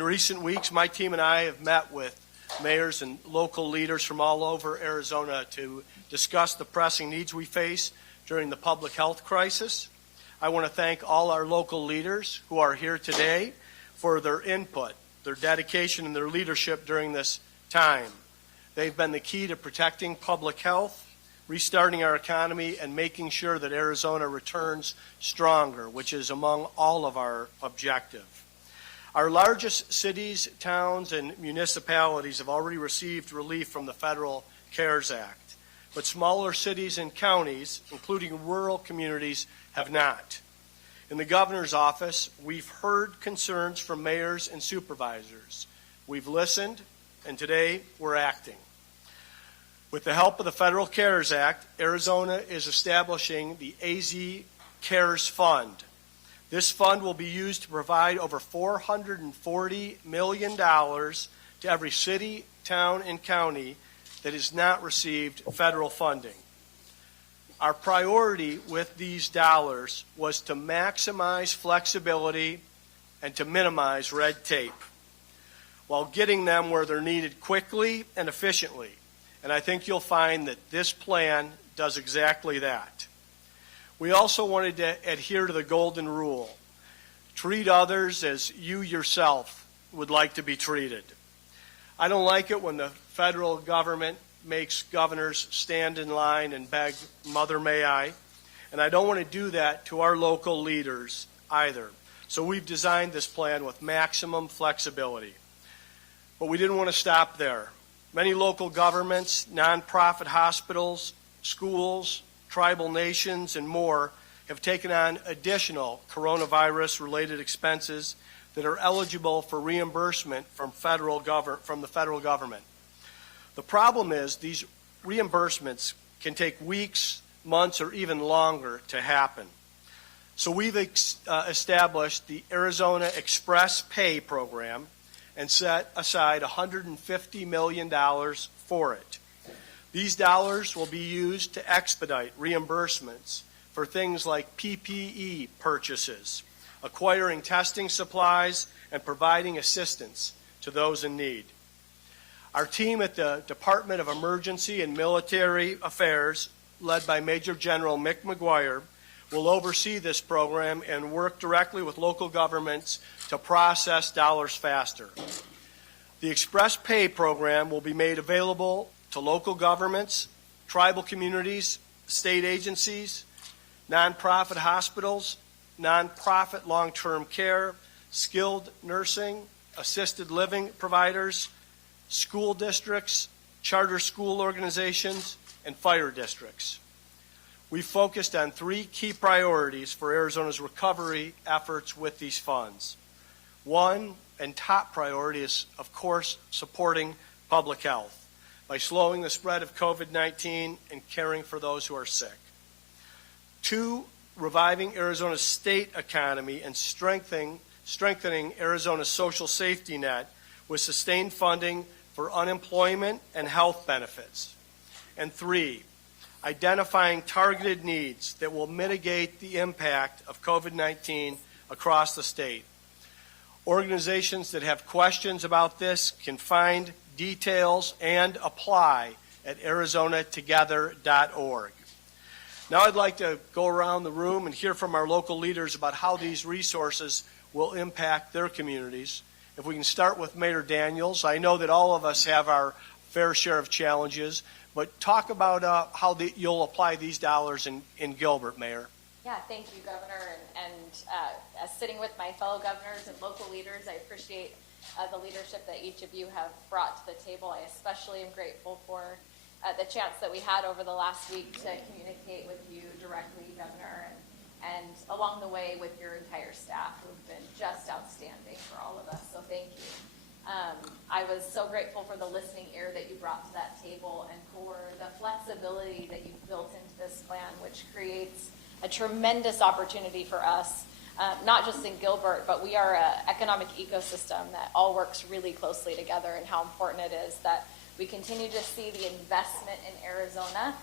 In recent weeks, my team and I have met with mayors and local leaders from all over Arizona to discuss the pressing needs we face during the public health crisis. I want to thank all our local leaders who are here today for their input, their dedication, and their leadership during this time. They've been the key to protecting public health, restarting our economy, and making sure that Arizona returns stronger, which is among all of our objective. Our largest cities, towns, and municipalities have already received relief from the Federal CARES Act, but smaller cities and counties, including rural communities, have not. In the governor's office, we've heard concerns from mayors and supervisors. We've listened, and today we're acting. With the help of the Federal CARES Act, Arizona is establishing the AZ CARES Fund. This fund will be used to provide over $440 million to every city, town, and county that has not received federal funding. Our priority with these dollars was to maximize flexibility and to minimize red tape while getting them where they're needed quickly and efficiently. And I think you'll find that this plan does exactly that. We also wanted to adhere to the golden rule. Treat others as you yourself would like to be treated. I don't like it when the federal government makes governors stand in line and beg, "Mother, may I?" And I don't want to do that to our local leaders either. So we've designed this plan with maximum flexibility. But we didn't want to stop there. Many local governments, nonprofit hospitals, schools, tribal nations, and more have taken on additional coronavirus-related expenses that are eligible for reimbursement from the federal government. The problem is these reimbursements can take weeks, months, or even longer to happen. So we've established the Arizona Express Pay program and set aside $150 million for it. These dollars will be used to expedite reimbursements for things like PPE purchases, acquiring testing supplies, and providing assistance to those in need. Our team at the Department of Emergency and Military Affairs, led by Major General Mick McGuire, will oversee this program and work directly with local governments to process dollars faster. The Express Pay program will be made available to local governments, tribal communities, state agencies, nonprofit hospitals, nonprofit long-term care, skilled nursing, assisted living providers, school districts, charter school organizations, and fire districts. We focused on three key priorities for Arizona's recovery efforts with these funds. One, and top priority, is, of course, supporting public health by slowing the spread of COVID-19 and caring for those who are sick. Two, reviving Arizona's state economy and strengthening Arizona's social safety net with sustained funding for unemployment and health benefits. And three, identifying targeted needs that will mitigate the impact of COVID-19 across the state. Organizations that have questions about this can find details and apply at arizonatogether.org. Now I'd like to go around the room and hear from our local leaders about how these resources will impact their communities. If we can start with Mayor Daniels. I know that all of us have our fair share of challenges, but talk about how you'll apply these dollars in Gilbert, Mayor. Yeah, thank you, Governor. And as sitting with my fellow governors and local leaders, I appreciate the leadership that each of you have brought to the table. I especially am grateful for the chance that we had over the last week to communicate with you directly, Governor, and along the way with your entire staff who've been just outstanding for all of us. So thank you. I was so grateful for the listening ear that you brought to that table and for the flexibility that you've built into this plan, which creates a tremendous opportunity for us, not just in Gilbert, but we are an economic ecosystem that all works really closely together, and how important it is that we continue to see the investment in Arizona.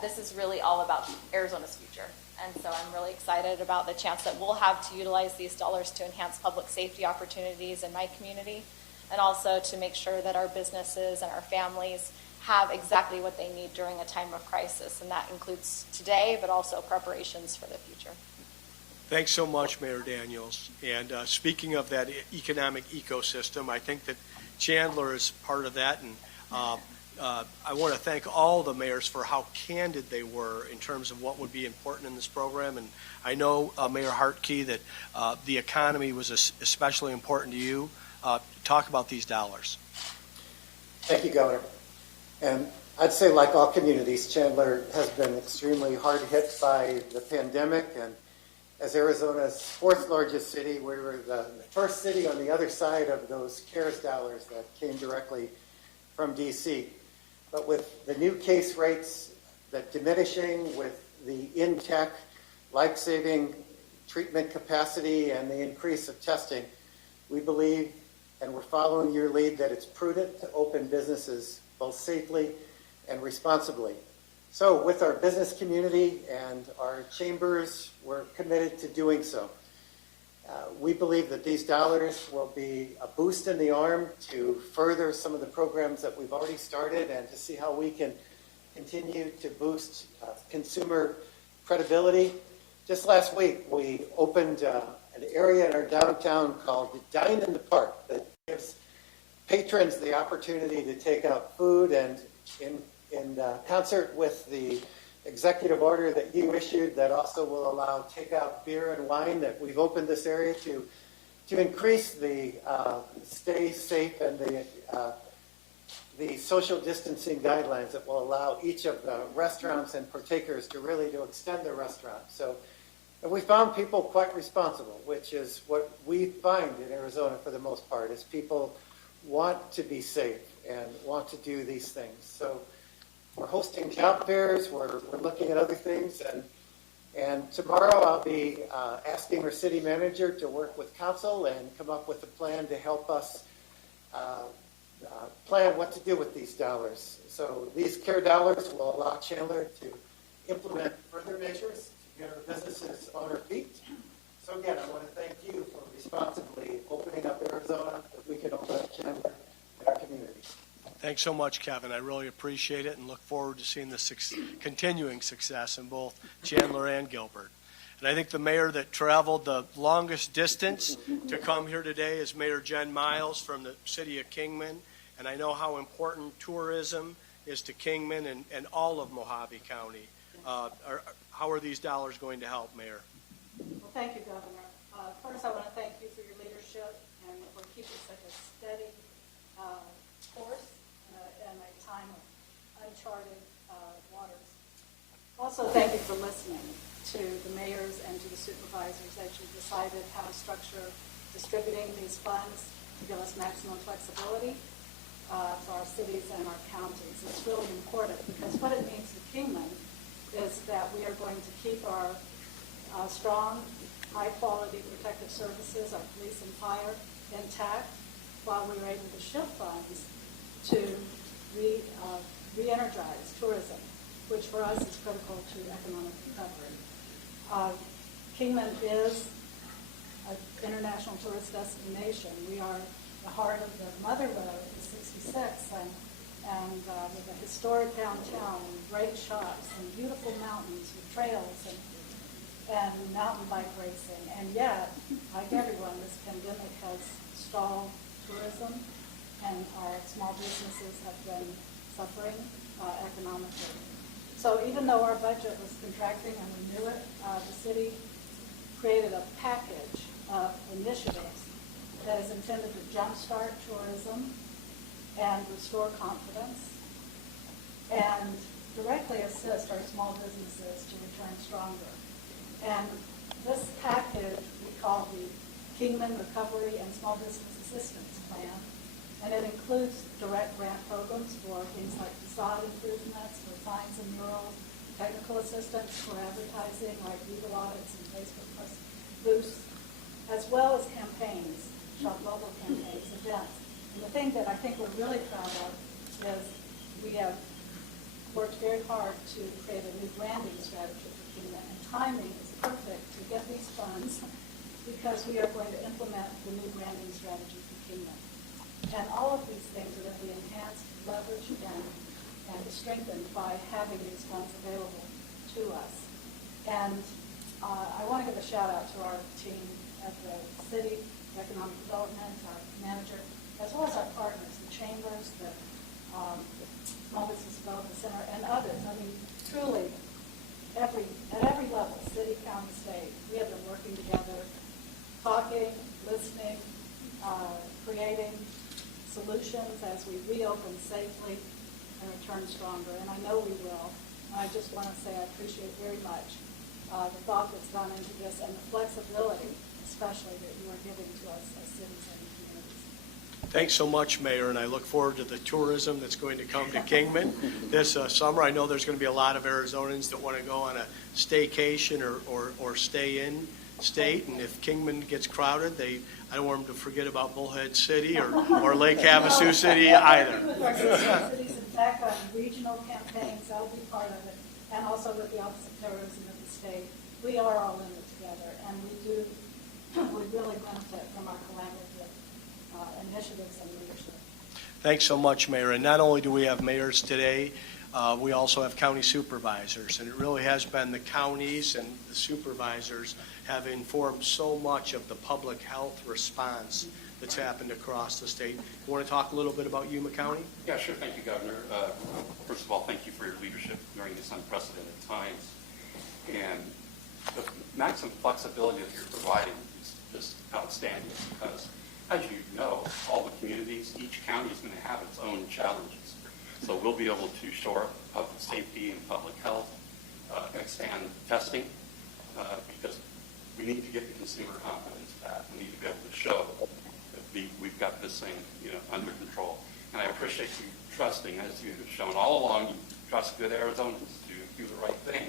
This is really all about Arizona's future, And so I'm really excited about the chance that we'll have to utilize these dollars to enhance public safety opportunities in my community, and also to make sure that our businesses and our families have exactly what they need during a time of crisis. And that includes today, but also preparations for the future. Thanks so much, Mayor Daniels. And speaking of that economic ecosystem, I think that Chandler is part of that. And I want to thank all the mayors for how candid they were in terms of what would be important in this program. And I know, Mayor Hartke, that the economy was especially important to you. Talk about these dollars. Thank you, Governor. And I'd say, like all communities, Chandler has been extremely hard hit by the pandemic. And as Arizona's fourth largest city, we were the first city on the other side of those CARES dollars that came directly from DC. But with the new case rates that diminishing, with the intact life-saving treatment capacity and the increase of testing, we believe, and we're following your lead, that it's prudent to open businesses both safely and responsibly. So with our business community and our chambers, we're committed to doing so. We believe that these dollars will be a boost in the arm to further some of the programs that we've already started and to see how we can continue to boost consumer credibility. Just last week, we opened an area in our downtown called Dine in the Park that gives patrons the opportunity to take out food, and in concert with the executive order that you issued that also will allow takeout beer and wine, that we've opened this area to increase the stay safe and the social distancing guidelines that will allow each of the restaurants and partakers to really to extend their restaurant. So, and we found people quite responsible, which is what we find in Arizona for the most part, is people want to be safe and want to do these things. So we're hosting job fairs, we're looking at other things, and tomorrow I'll be asking our city manager to work with council and come up with a plan to help us plan what to do with these dollars. So these CARE dollars will allow Chandler to implement further measures to get our businesses on our feet. So again, I want to thank you for responsibly opening up Arizona, that we can open up Chandler and our community. Thanks so much, Kevin. I really appreciate it and look forward to seeing the continuing success in both Chandler and Gilbert. And I think the mayor that traveled the longest distance to come here today is Mayor Jen Miles from the city of Kingman. And I know how important tourism is to Kingman and all of Mojave County. How are these dollars going to help, Mayor? Well, thank you, Governor. First, I want to thank you for your leadership and for keeping such a steady course in a time of uncharted waters. Also, thank you for listening to the mayors and to the supervisors as you decided how to structure distributing these funds to give us maximum flexibility for our cities and our counties. It's really important because what it means to Kingman is that we are going to keep our strong, high-quality protective services, our police and fire, intact, while we were able to shift funds to re-energize tourism, which for us is critical to economic recovery. Kingman is an international tourist destination. We are the heart of the Mother Road, the 66, and with a historic downtown and great shops and beautiful mountains with trails and mountain bike racing. And yet, like everyone, this pandemic has stalled tourism, and our small businesses have been suffering economically. So even though our budget was contracting and we knew it, the city created a package of initiatives that is intended to jumpstart tourism and restore confidence and directly assist our small businesses to return stronger. And this package we call the Kingman Recovery and Small Business Assistance Plan, and it includes direct grant programs for things like facade improvements, for signs and murals, technical assistance for advertising like Google audits and Facebook boosts, as well as campaigns, shop local campaigns, events. And the thing that I think we're really proud of is we have worked very hard to create a new branding strategy for Kingman. And timing is perfect to get these funds because we are going to implement the new branding strategy for Kingman. And all of these things are going to be enhanced, leveraged, and strengthened by having these funds available to us. And I want to give a shout out to our team at the city, economic development, our manager, as well as our partners, the chambers, the Small Business Development Center, and others. I mean, truly, at every level, city, county, state, we have been working together, talking, listening, creating solutions as we reopen safely and return stronger. And I know we will. And I just want to say I appreciate very much the thought that's gone into this and the flexibility, especially that you are giving to us as cities and communities. Thanks so much, Mayor, and I look forward to the tourism that's going to come to Kingman this summer. I know there's going to be a lot of Arizonans that want to go on a staycation or stay in state, and if Kingman gets crowded, I don't want them to forget about Bullhead City or Lake Havasu City either. With our sister cities, in fact, on regional campaigns, I'll be part of it, and also with the Office of Terrorism of the state. We are all in it together, and we really benefit from our collaborative initiatives and leadership. Thanks so much, Mayor. And not only do we have mayors today, we also have county supervisors, and it really has been the counties and the supervisors have informed so much of the public health response that's happened across the state. You want to talk a little bit about Yuma County? Yeah, sure. Thank you, Governor. First of all, thank you for your leadership during these unprecedented times. And the maximum flexibility that you're providing is just outstanding because, as you know, all the communities, each county is going to have its own challenges. So we'll be able to shore up public safety and public health, expand testing, because we need to get the consumer confidence back. We need to be able to show that we've got this thing, under control. And I appreciate you trusting, as you have shown all along, you trust good Arizonans to do the right thing.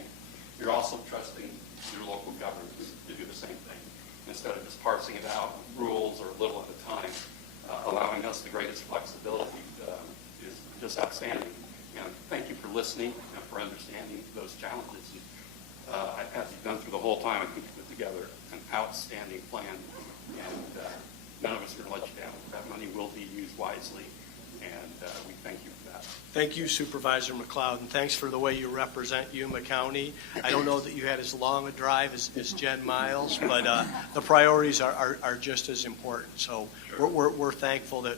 You're also trusting your local governments to do the same thing. Instead of just parsing it out, rules or a little at a time, allowing us the greatest flexibility is just outstanding. And thank you for listening and for understanding those challenges. As you've done through the whole time, I think you put together an outstanding plan, and none of us are going to let you down. That money will be used wisely, and we thank you for that. Thank you, Supervisor McLeod, and thanks for the way you represent Yuma County. I don't know that you had as long a drive as Jen Miles, but the priorities are just as important. So we're thankful that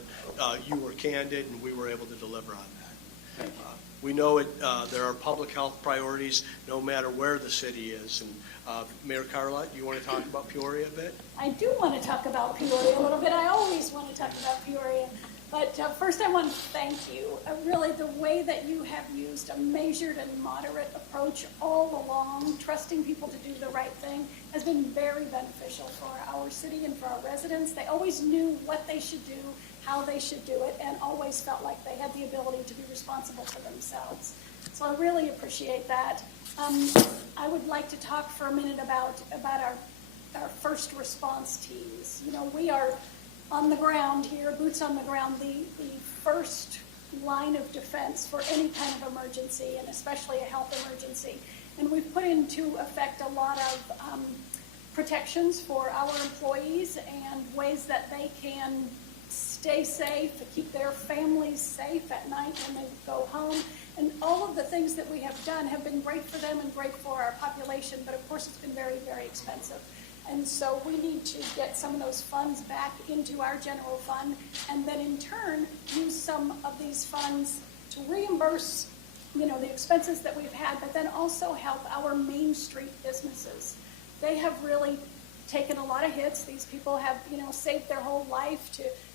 you were candid and we were able to deliver on that. Thank you. We know there are public health priorities no matter where the city is. And Mayor Carlott, you want to talk about Peoria a bit? I do want to talk about Peoria a little bit. I always want to talk about Peoria. But first I want to thank you. Really, the way that you have used a measured and moderate approach all along, trusting people to do the right thing, has been very beneficial for our city and for our residents. They always knew what they should do, how they should do it, and always felt like they had the ability to be responsible for themselves. So I really appreciate that. I would like to talk for a minute about our first response teams. We are on the ground here, boots on the ground, the first line of defense for any kind of emergency, and especially a health emergency. And we've put into effect a lot of protections for our employees and ways that they can stay safe, keep their families safe at night when they go home. And all of the things that we have done have been great for them and great for our population, but of course it's been very, very expensive. And so we need to get some of those funds back into our general fund and then in turn use some of these funds to reimburse, the expenses that we've had, but then also help our Main Street businesses. They have really taken a lot of hits. These people have, saved their whole life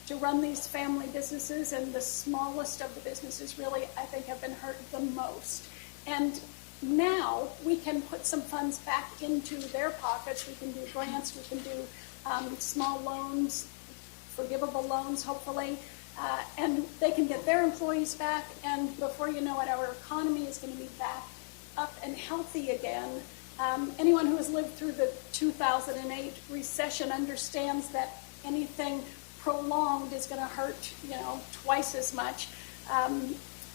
to run these family businesses, and the smallest of the businesses really, I think, have been hurt the most. And now we can put some funds back into their pockets. We can do grants, we can do small loans, forgivable loans, hopefully, and they can get their employees back, and before you know it, our economy is going to be back up and healthy again. Anyone who has lived through the 2008 recession understands that anything prolonged is going to hurt, twice as much.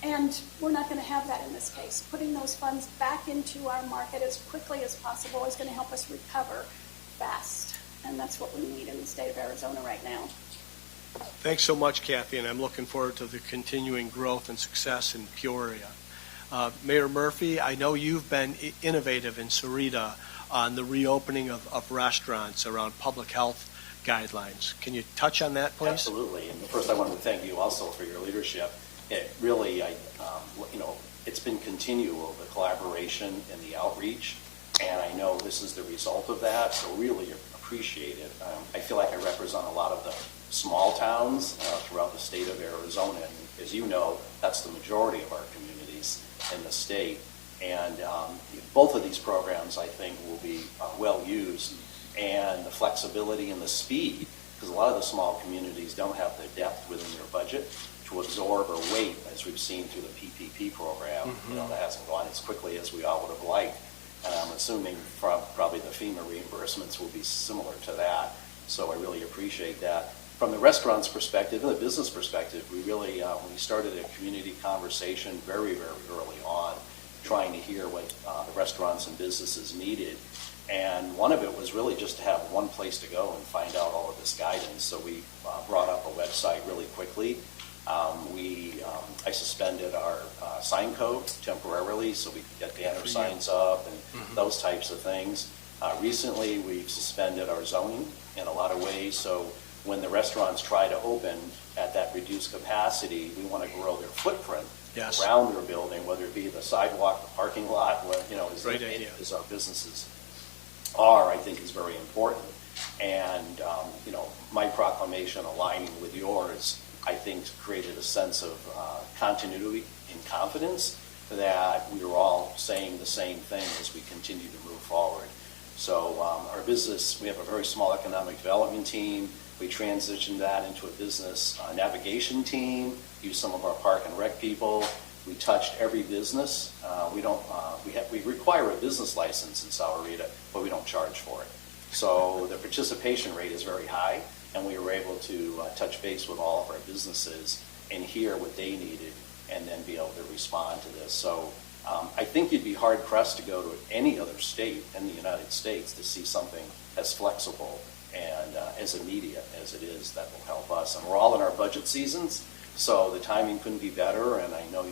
And we're not going to have that in this case. Putting those funds back into our market as quickly as possible is going to help us recover fast. And that's what we need in the state of Arizona right now. Thanks so much, Kathy, and I'm looking forward to the continuing growth and success in Peoria. Mayor Murphy, I know you've been innovative in Sarita on the reopening of restaurants around public health guidelines. Can you touch on that, please? Absolutely. And first, I want to thank you also for your leadership. It really, it's been continual, the collaboration and the outreach, and I know this is the result of that, so really appreciate it. I feel like I represent a lot of the small towns throughout the state of Arizona, and as you know, that's the majority of our communities in the state. And both of these programs, I think, will be well used, and the flexibility and the speed, because a lot of the small communities don't have the depth within their budget to absorb or wait, as we've seen through the PPP program. That hasn't gone as quickly as we all would have liked. And I'm assuming probably the FEMA reimbursements will be similar to that. So I really appreciate that. From the restaurant's perspective and the business perspective, we really, we started a community conversation very, very early on, trying to hear what the restaurants and businesses needed. And one of it was really just to have one place to go and find out all of this guidance. So we brought up a website really quickly. I suspended our sign code temporarily so we could get banner signs up and those types of things. Recently, we've suspended our zoning in a lot of ways. So when the restaurants try to open at that reduced capacity, we want to grow their footprint around their building, whether it be the sidewalk, the parking lot, as our businesses are, I think is very important. And, my proclamation aligning with yours, I think, created a sense of continuity and confidence that we were all saying the same thing as we continue to move forward. So our business, we have a very small economic development team. We transitioned that into a business navigation team, used some of our park and rec people. We touched every business. We require a business license in Sahuarita, but we don't charge for it. So the participation rate is very high, and we were able to touch base with all of our businesses and hear what they needed and then be able to respond to this. So I think you'd be hard-pressed to go to any other state in the United States to see something as flexible and as immediate as it is that will help us. And we're all in our budget seasons, so the timing couldn't be better, and I know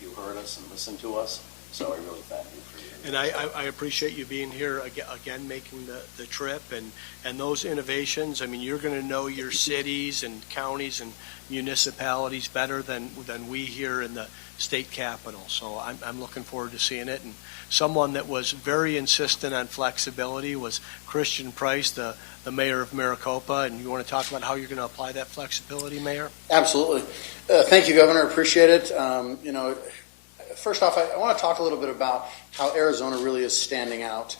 you heard us and listened to us, so I really thank you for your And I appreciate you being here again, making the trip and those innovations. I mean, you're going to know your cities and counties and municipalities better than we here in the state capital. So I'm looking forward to seeing it. And someone that was very insistent on flexibility was Christian Price, the mayor of Maricopa. And you want to talk about how you're going to apply that flexibility, Mayor? Absolutely. Thank you, Governor. Appreciate it. First off, I want to talk a little bit about how Arizona really is standing out.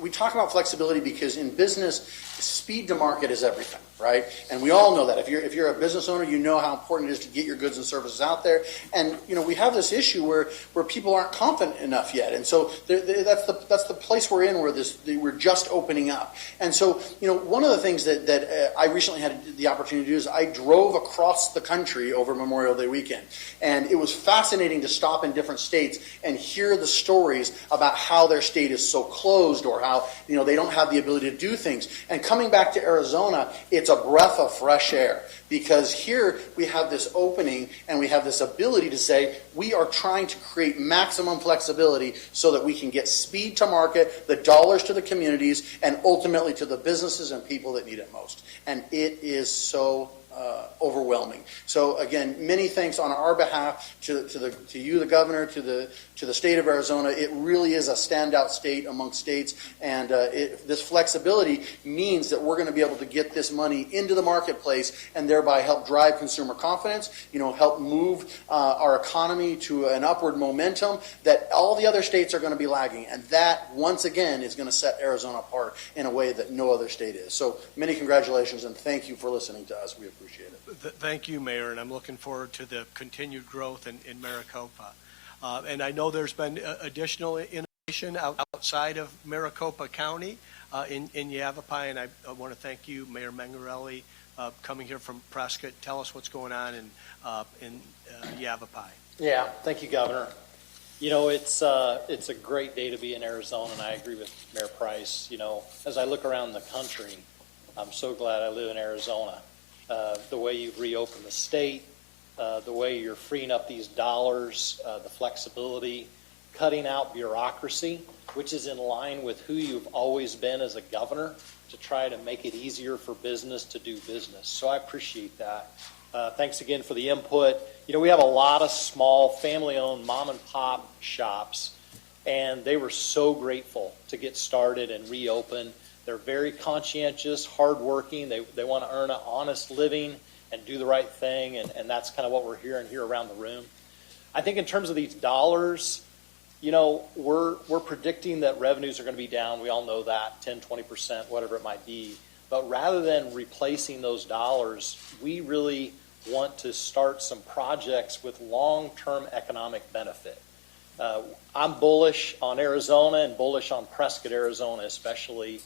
We talk about flexibility because in business, speed to market is everything, right? And we all know that. If you're a business owner, you know how important it is to get your goods and services out there. And we have this issue where people aren't confident enough yet, and so that's the place we're in where we're just opening up. And so one of the things that I recently had the opportunity to do is I drove across the country over Memorial Day weekend, and it was fascinating to stop in different states and hear the stories about how their state is so closed or how they don't have the ability to do things. And coming back to Arizona, it's a breath of fresh air, because here we have this opening and we have this ability to say we are trying to create maximum flexibility so that we can get speed to market, the dollars to the communities, and ultimately to the businesses and people that need it most. And it is so overwhelming. So again, many thanks on our behalf to you, the governor, to the state of Arizona. It really is a standout state among states, and this flexibility means that we're going to be able to get this money into the marketplace and thereby help drive consumer confidence, help move our economy to an upward momentum that all the other states are going to be lagging. And that, once again, is going to set Arizona apart in a way that no other state is. So many congratulations, and thank you for listening to us. We appreciate it. Thank you, Mayor, and I'm looking forward to the continued growth in Maricopa. And I know there's been additional innovation outside of Maricopa County in Yavapai, and I want to thank you, Mayor Mangarelli, coming here from Prescott. Tell us what's going on in Yavapai. Yeah, thank you, Governor. You know, it's a great day to be in Arizona, and I agree with Mayor Price. You know, as I look around the country, I'm so glad I live in Arizona. The way you've reopened the state, the way you're freeing up these dollars, the flexibility, cutting out bureaucracy, which is in line with who you've always been as a governor, to try to make it easier for business to do business. So I appreciate that. Thanks again for the input. You know, we have a lot of small family-owned mom and pop shops, and they were so grateful to get started and reopen. They're very conscientious, hardworking. They want to earn an honest living and do the right thing, and that's kind of what we're hearing here around the room. I think in terms of these dollars, you know, we're predicting that revenues are going to be down. We all know that, 10, 20%, whatever it might be. But rather than replacing those dollars, we really want to start some projects with long-term economic benefit. I'm bullish on Arizona and bullish on Prescott, Arizona especially.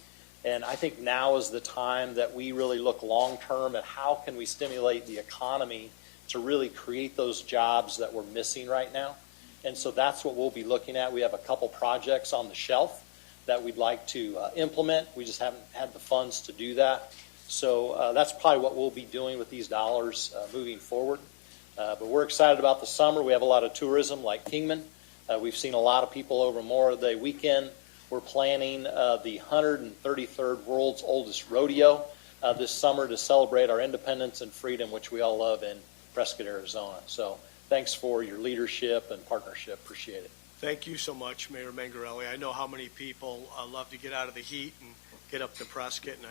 And I think now is the time that we really look long-term at how can we stimulate the economy to really create those jobs that we're missing right now. And so that's what we'll be looking at. We have a couple projects on the shelf that we'd like to implement. We just haven't had the funds to do that. So that's probably what we'll be doing with these dollars moving forward. But we're excited about the summer. We have a lot of tourism like Kingman. We've seen a lot of people over Memorial Day weekend. We're planning the 133rd World's Oldest Rodeo this summer to celebrate our independence and freedom, which we all love in Prescott, Arizona. So thanks for your leadership and partnership. Appreciate it. Thank you so much, Mayor Mangarelli. I know how many people love to get out of the heat and get up to Prescott, and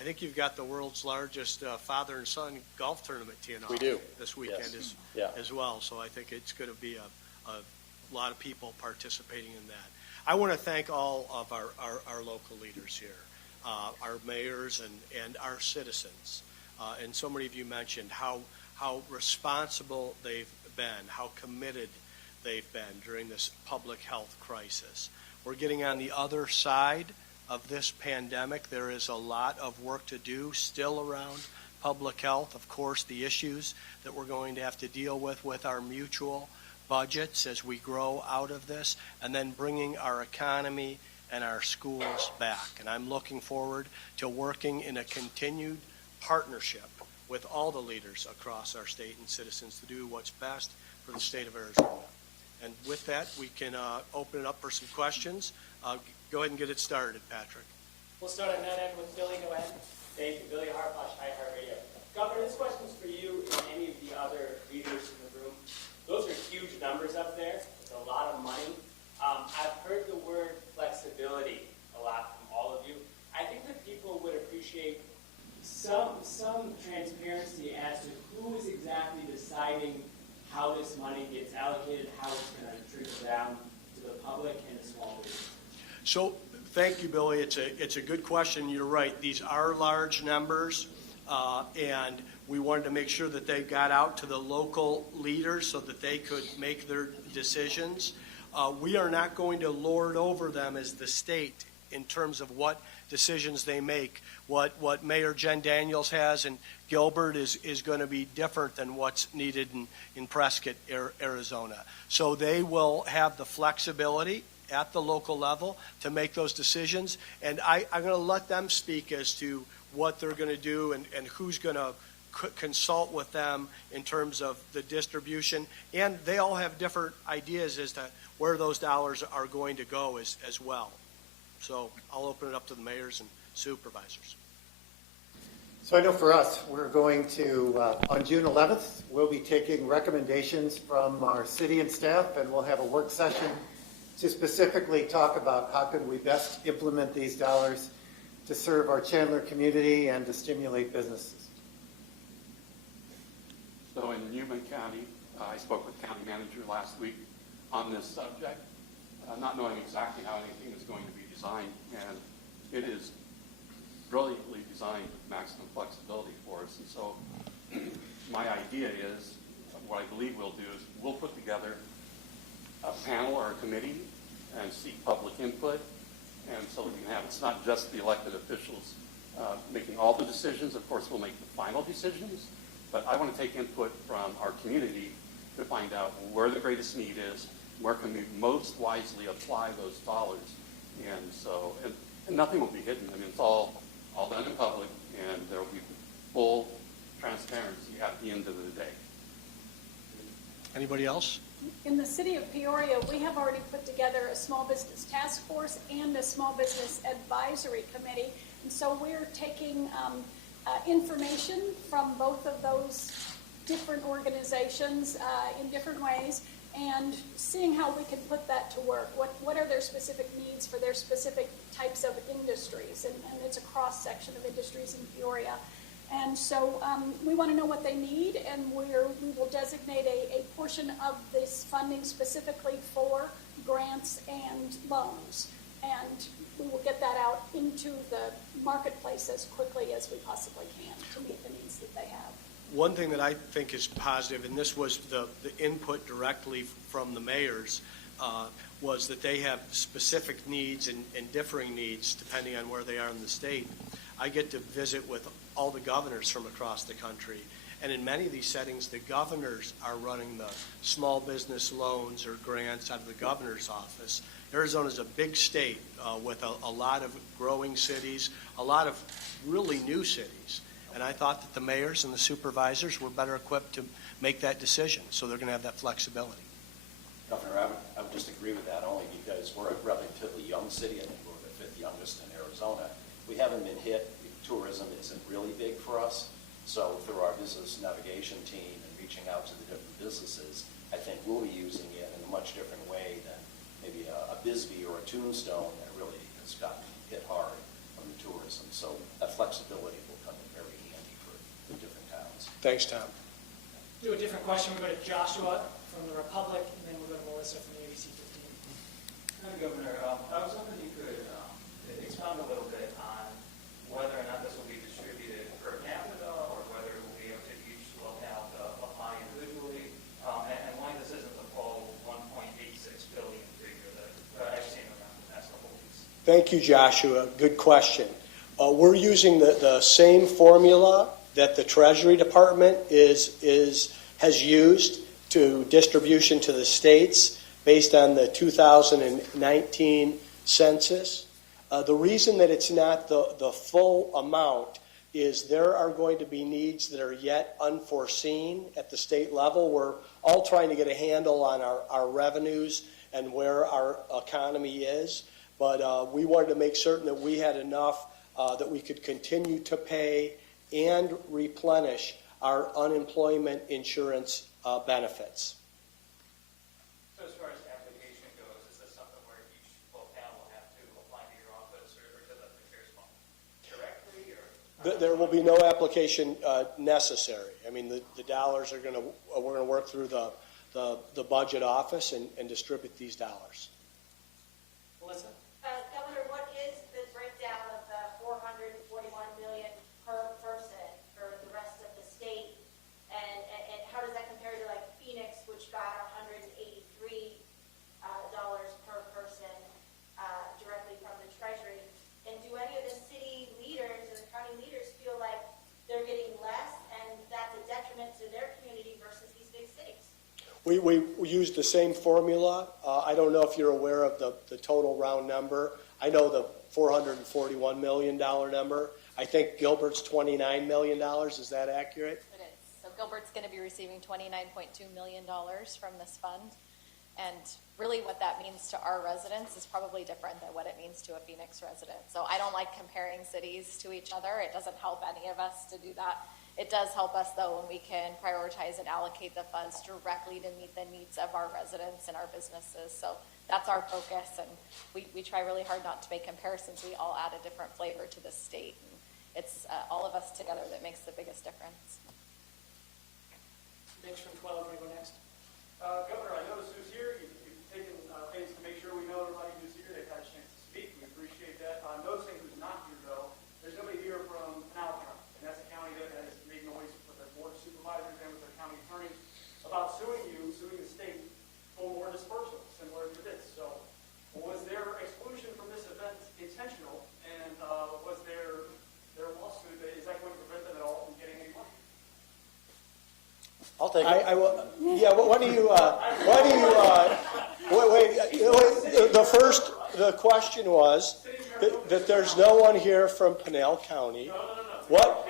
I think you've got the world's largest father and son golf tournament teeing off We do. this weekend Yes. as well. So I think it's going to be a lot of people participating in that. I want to thank all of our local leaders here, our mayors and our citizens. And so many of you mentioned how responsible they've been, how committed they've been during this public health crisis. We're getting on the other side of this pandemic. There is a lot of work to do still around public health. Of course, the issues that we're going to have to deal with our mutual budgets as we grow out of this, and then bringing our economy and our schools back. And I'm looking forward to working in a continued partnership with all the leaders across our state and citizens to do what's best for the state of Arizona. And with that, we can open it up for some questions. Go ahead and get it started, Patrick. We'll start on that end with Billy. Go ahead. Thank you. Billy Harposh, iHeartRadio. Governor, this question's for you and any of the other leaders in the room. Those are huge numbers up there. It's a lot of money. I've heard the word flexibility a lot from all of you. I think that people would appreciate some transparency as to who is exactly deciding how this money gets allocated, how it's going to trickle down to the public and the small business. So thank you, Billy. It's a good question. You're right. These are large numbers, and we wanted to make sure that they got out to the local leaders so that they could make their decisions. We are not going to lord over them as the state in terms of what decisions they make. What Mayor Jen Daniels has in Gilbert is going to be different than what's needed in Prescott, Arizona. So they will have the flexibility at the local level to make those decisions. And I'm going to let them speak as to what they're going to do and who's going to consult with them in terms of the distribution. And they all have different ideas as to where those dollars are going to go as well. So I'll open it up to the mayors and supervisors. So I know for us, we're going to, on June 11th, we'll be taking recommendations from our city and staff, and we'll have a work session to specifically talk about how can we best implement these dollars to serve our Chandler community and to stimulate businesses. So in Newman County, I spoke with county manager last week on this subject, not knowing exactly how anything is going to be designed, and it is brilliantly designed with maximum flexibility for us. And so my idea is, what I believe we'll do is we'll put together a panel or a committee and seek public input, and so we can have, it's not just the elected officials making all the decisions. Of course, we'll make the final decisions, but I want to take input from our community to find out where the greatest need is, where can we most wisely apply those dollars. And so, and nothing will be hidden. I mean, it's all done in public, and there will be full transparency at the end of the day. Anybody else? In the city of Peoria, we have already put together a small business task force and a small business advisory committee. And so we're taking information from both of those different organizations in different ways and seeing how we can put that to work. What are their specific needs for their specific types of industries? And it's a cross-section of industries in Peoria. And so we want to know what they need, and we will designate a portion of this funding specifically for grants and loans. And we will get that out into the marketplace as quickly as we possibly can to meet the needs that they have. One thing that I think is positive, and this was the input directly from the mayors, was that they have specific needs and differing needs depending on where they are in the state. I get to visit with all the governors from across the country, and in many of these settings, the governors are running the small business loans or grants out of the governor's office. Arizona is a big state with a lot of growing cities, a lot of really new cities. And I thought that the mayors and the supervisors were better equipped to make that decision, so they're going to have that flexibility. Governor, I would just agree with that only because we're a relatively young city. I think we're the fifth youngest in Arizona. We haven't been hit. Tourism isn't really big for us. So through our business navigation team and reaching out to the different businesses, I think we'll be using it in a much different way than maybe a Bisbee or a Tombstone that really has gotten hit hard from the tourism. So that flexibility will come in very handy for the different towns. Thanks, Tom. Do a different question. We'll go to Joshua from the Republic, and then we'll go to Melissa from the ABC 15. Hi, Governor. I was hoping you could expound a little bit on whether or not this will be distributed per capita or whether it will be up to each locale to apply individually, and why this isn't the full $1.86 billion figure that I've seen around the past couple of weeks. Thank you, Joshua. Good question. We're using the same formula that the Treasury Department has used to distribution to the states based on the 2019 census. The reason that it's not the full amount is there are going to be needs that are yet unforeseen at the state level. We're all trying to get a handle on our revenues and where our economy is. But we wanted to make certain that we had enough that we could continue to pay and replenish our unemployment insurance benefits. So as far as application goes, is this something where each locale will have to apply to your office or to the CARES fund directly? Or There will be no application necessary. I mean, the dollars we're going to work through the budget office and distribute these dollars. Melissa? Governor, what is the breakdown of the $441 million per person for the rest of the state, and how does that compare to like Phoenix, which got $183 per person directly from the Treasury? And do any of the city leaders and the county leaders feel like they're getting less, and that's a detriment to their community versus these big cities? We used the same formula. I don't know if you're aware of the total round number. I know the $441 million number. I think Gilbert's $29 million. Is that accurate? It is. So Gilbert's going to be receiving $29.2 million from this fund. And really what that means to our residents is probably different than what it means to a Phoenix resident. So I don't like comparing cities to each other. It doesn't help any of us to do that. It does help us, though, when we can prioritize and allocate the funds directly to meet the needs of our residents and our businesses. So that's our focus, and we try really hard not to make comparisons. We all add a different flavor to the state, and it's all of us together that makes the biggest difference. Mitch from 12, we're going to go next. Governor, I noticed who's here. You've taken pains to make sure we know everybody who's here. They've had a chance to speak. We appreciate that. Noticing who's not here, though, there's nobody here from Alabama, and that's a county that has made noise with their board of supervisors and with their county attorneys about suing the state for more dispersal, similar to this. So was their exclusion from this event intentional, and was there I'll take it. I will, yeah, why do you, wait, the question was that there's no one here from Pinal County. What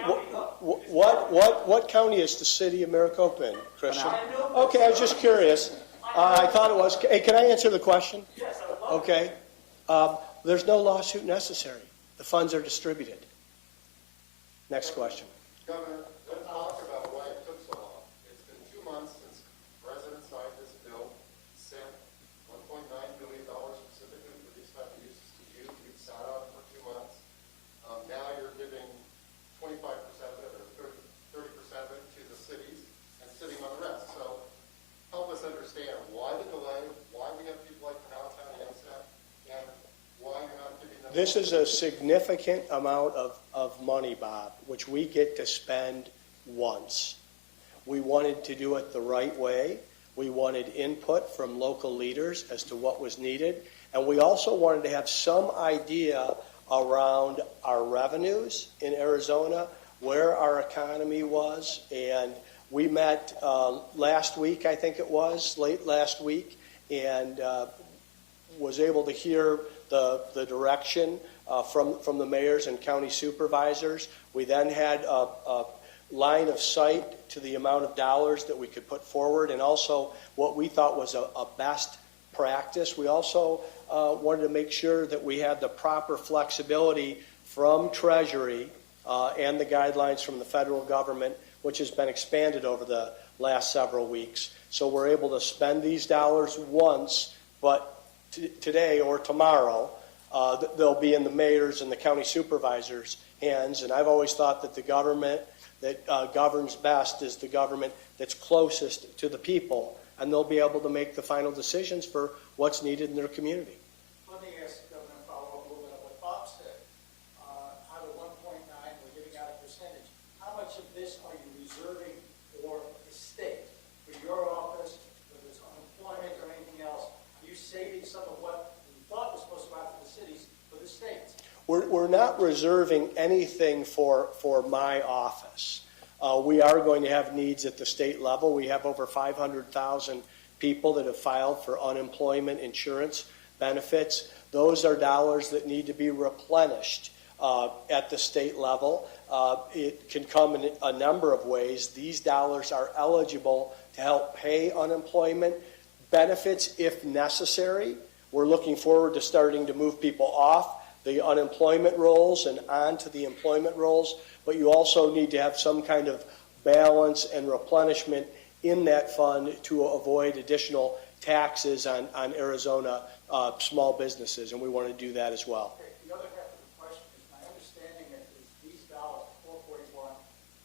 county is the city of Maricopa in, Christian? Okay, I was just curious. I thought it was, hey, can I answer the question? Yes, I would love Okay. There's no lawsuit necessary. The funds are distributed. Next question. Governor, let's talk about why it took so long. It's been 2 months since the President signed this bill, sent $1.9 billion specifically for these type of uses to you. You've sat on it for 2 months. Now you're giving 25% of it or 30% of it to the cities and sitting on the rest. So help us understand why the delay, why we have people like Pinal County upset, and why you're not giving them. This is a significant amount of money, Bob, which we get to spend once. We wanted to do it the right way. We wanted input from local leaders as to what was needed. And we also wanted to have some idea around our revenues in Arizona, where our economy was. And we met last week, I think it was, late last week, and was able to hear the direction from the mayors and county supervisors. We then had a line of sight to the amount of dollars that we could put forward, and also what we thought was a best practice. We also wanted to make sure that we had the proper flexibility from Treasury and the guidelines from the federal government, which has been expanded over the last several weeks. So we're able to spend these dollars once, but today or tomorrow, they'll be in the mayor's and the county supervisors' hands. And I've always thought that the government that governs best is the government that's closest to the people, and they'll be able to make the final decisions for what's needed in their community. Let me ask Governor, follow up a little bit on what Bob said. Out of 1.9, we're giving out a percentage. How much of this are you reserving for the state, for your office, whether it's unemployment or anything else? Are you saving some of what we thought was supposed to go out to the cities for the states? We're not reserving anything for my office. We are going to have needs at the state level. We have over 500,000 people that have filed for unemployment insurance benefits. Those are dollars that need to be replenished at the state level. It can come in a number of ways. These dollars are eligible to help pay unemployment benefits if necessary. We're looking forward to starting to move people off the unemployment rolls and onto the employment rolls, but you also need to have some kind of balance and replenishment in that fund to avoid additional taxes on Arizona small businesses, and we want to do that as well. Okay. The other half of the question is, my understanding is these dollars, 441,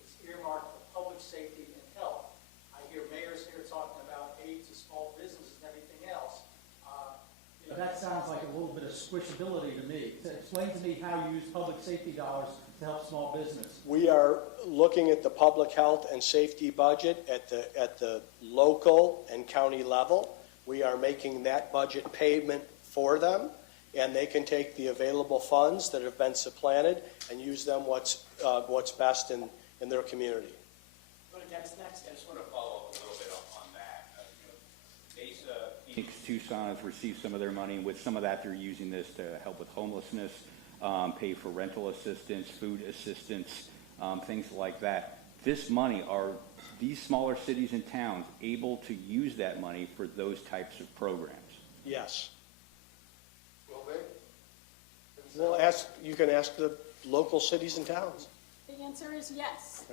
is earmarked for public safety and health. I hear mayors here talking about aid to small businesses and everything else. That sounds like a little bit of squishability to me. Explain to me how you use public safety dollars to help small business. We are looking at the public health and safety budget at the local and county level. We are making that budget payment for them, and they can take the available funds that have been supplanted and use them what's best in their community. Go to Dennis next. I just want to follow up a little bit on that. Mesa, Phoenix, Tucson has received some of their money. With some of that, they're using this to help with homelessness, pay for rental assistance, food assistance, things like that. This money, are these smaller cities and towns able to use that money for those types of programs? Yes. Will they? Well, you can ask the local cities and towns. The answer is yes.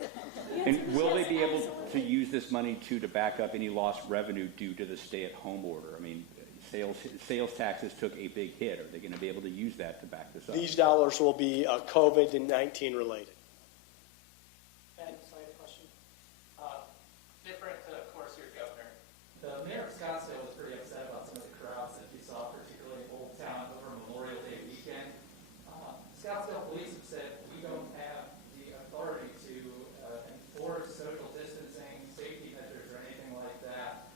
And will they be able to use this money to back up any lost revenue due to the stay-at-home order? I mean, sales taxes took a big hit. Are they going to be able to use that to back this up? These dollars will be COVID-19 related. Ben, sorry, a question. Different, of course, here, Governor. The mayor of Scottsdale was pretty upset about some of the crowds that he saw, particularly in Old Town over Memorial Day weekend. Scottsdale police have said we don't have the authority to enforce social distancing, safety measures, or anything like that.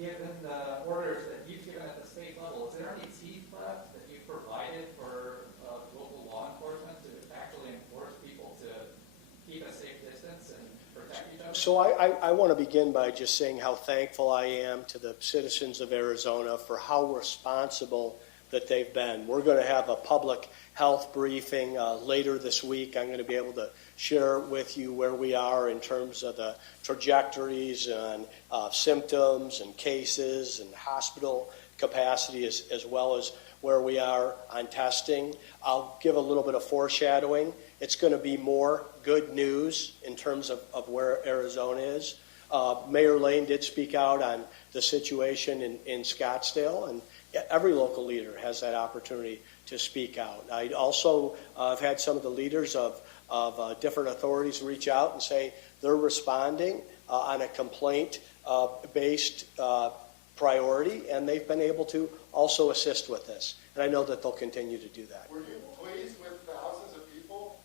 Given the orders that you've given at the state level, is there any teeth left that you've provided for local law enforcement to actually enforce people's So I want to begin by just saying how thankful I am to the citizens of Arizona for how responsible that they've been. We're going to have a public health briefing later this week. I'm going to be able to share with you where we are in terms of the trajectories and symptoms and cases and hospital capacity, as well as where we are on testing. I'll give a little bit of foreshadowing. It's going to be more good news in terms of where Arizona is. Mayor Lane did speak out on the situation in Scottsdale, and every local leader has that opportunity to speak out. I also have had some of the leaders of different authorities reach out and say they're responding on a complaint-based priority, and they've been able to also assist with this. And I know that they'll continue to do that. Were you pleased with thousands of people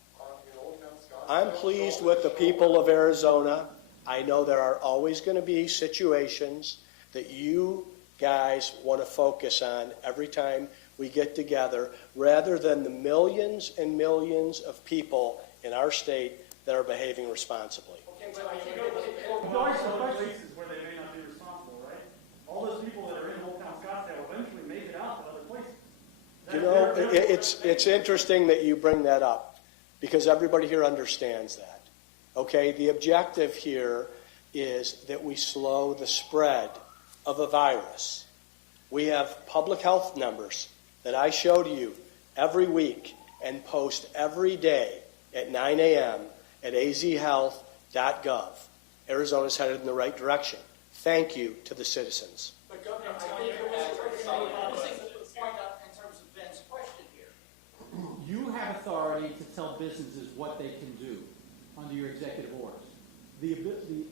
in Old Town Scottsdale? I'm pleased with the people of Arizona. I know there are always going to be situations that you guys want to focus on every time we get together, rather than the millions and millions of people in our state that are behaving responsibly. Okay, but I think there are some places where they may not be responsible, right? All those people that are in Old Town Scottsdale eventually make it out to other places. You know, it's interesting that you bring that up, because everybody here understands that. Okay, the objective here is that we slow the spread of a virus. We have public health numbers that I show to you every week and post every day at 9 a.m. at azhealth.gov. Arizona's headed in the right direction. Thank you to the citizens. But Governor, I think it was a point out in terms of Ben's question here. You have authority to tell businesses what they can do under your executive orders. The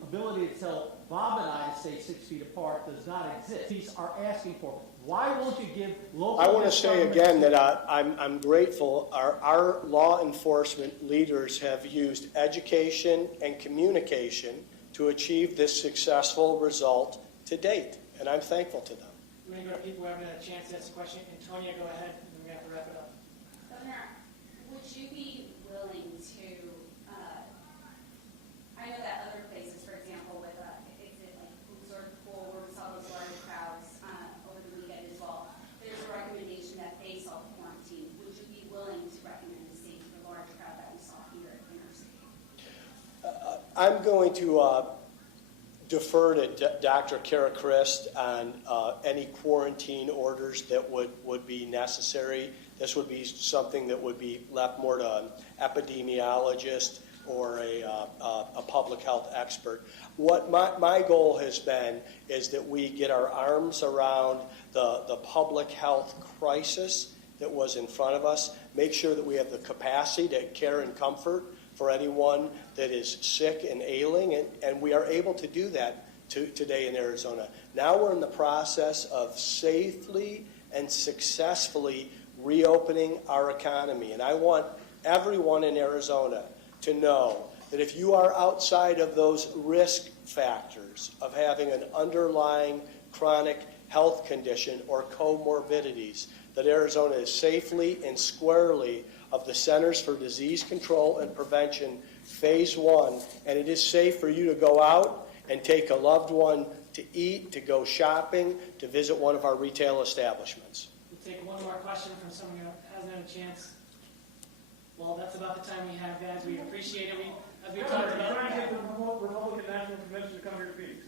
ability to tell Bob and I to stay 6 feet apart does not exist. These are asking for. Why won't you give local? I want to say again that I'm grateful. Our law enforcement leaders have used education and communication to achieve this successful result to date, and I'm thankful to them. We're going to go to people who haven't had a chance to ask a question. Antonia, go ahead, and then we have to wrap it up. Governor, would you be willing to, I know that other places, for example, with, exit like Resort Pool, where we saw those large crowds over the weekend as well, there's a recommendation that they self-quarantine. Would you be willing to recommend the same for the large crowd that we saw here in our city? I'm going to defer to Dr. Kara Christ on any quarantine orders that would be necessary. This would be something that would be left more to an epidemiologist or a public health expert. What my goal has been is that we get our arms around the public health crisis that was in front of us, make sure that we have the capacity to care and comfort for anyone that is sick and ailing, and we are able to do that today in Arizona. Now we're in the process of safely and successfully reopening our economy, and I want everyone in Arizona to know that if you are outside of those risk factors of having an underlying chronic health condition or comorbidities, that Arizona is safely and squarely of the Centers for Disease Control and Prevention Phase 1, and it is safe for you to go out and take a loved one to eat, to go shopping, to visit one of our retail establishments. We'll take one more question from someone who hasn't had a chance. Well, that's about the time we have, guys. We appreciate it. As we talked about, trying to get the Republican National Convention to come here to Phoenix.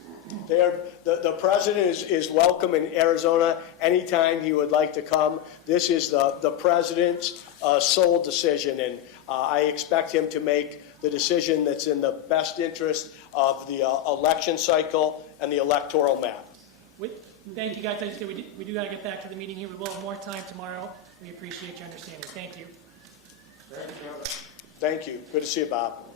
The president is welcome in Arizona anytime he would like to come. This is the president's sole decision, and I expect him to make the decision that's in the best interest of the election cycle and the electoral map. Thank you, guys. We do got to get back to the meeting here. We will have more time tomorrow. We appreciate your understanding. Thank you. Thank you. Good to see you, Bob.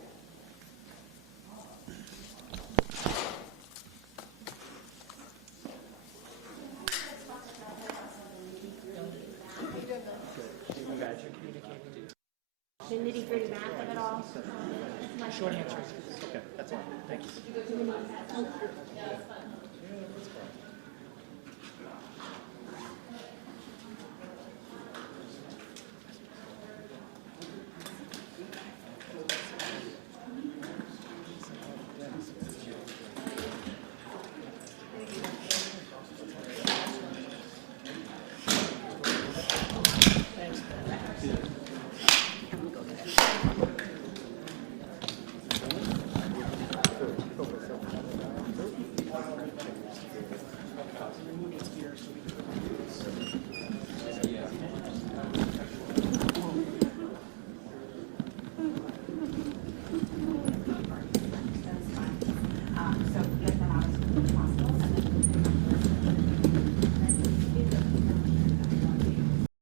The nitty-gritty math of it all. Short answer. Okay, that's all. Thank you.